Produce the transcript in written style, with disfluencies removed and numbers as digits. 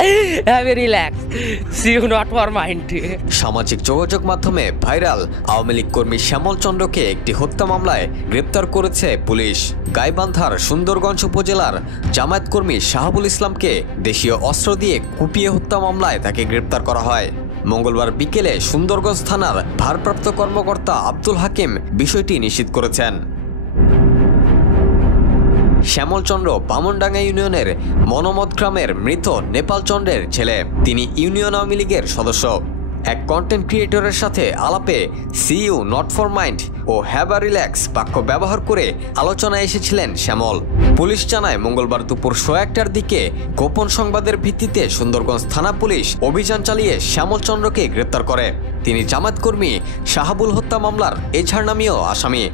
Have a relax, see you not for mind. সামাজিক যোগাযোগ মাধ্যমে ভাইরাল আওয়ামী লীগ কর্মী শ্যামল চন্দ্রকে একটি হত্যা মামলায় গ্রেপ্তার করেছে পুলিশ। গাইবান্ধার সুন্দরগঞ্জ উপজেলার জামায়াত কর্মী শাহাবুল ইসলামকে দেশীয় অস্ত্র দিয়ে কুপিয়ে হত্যা মামলায় তাকে গ্রেপ্তার করা হয়। মঙ্গলবার বিকেলে সুন্দরগঞ্জ থানার ভারপ্রাপ্ত কর্মকর্তা আব্দুল হাকিম বিষয়টি নিশ্চিত করেছেন। শ্যামল চন্দ্র বামনডাঙ্গা ইউনিয়নের মনমদ গ্রামের মৃত নেপাল চন্দ্রের ছেলে। তিনি ইউনিয়ন আওয়ামী লীগের সদস্য। এক কন্টেন্ট ক্রিয়েটরের সাথে আলাপে see you not for mind oh have a relax বাক্য ব্যবহার করে আলোচনায় এসেছিলেন শ্যামল। পুলিশ জানায় মঙ্গলবার দুপুর 1:01টার দিকে গোপন সংবাদের ভিত্তিতে সুন্দরগঞ্জ থানা পুলিশ অভিযান চালিয়ে শ্যামল চন্দ্রকে গ্রেপ্তার করে। তিনি জামায়াত কর্মী শাহাবুল হত্যা মামলার এজাহার নামীয় আসামি।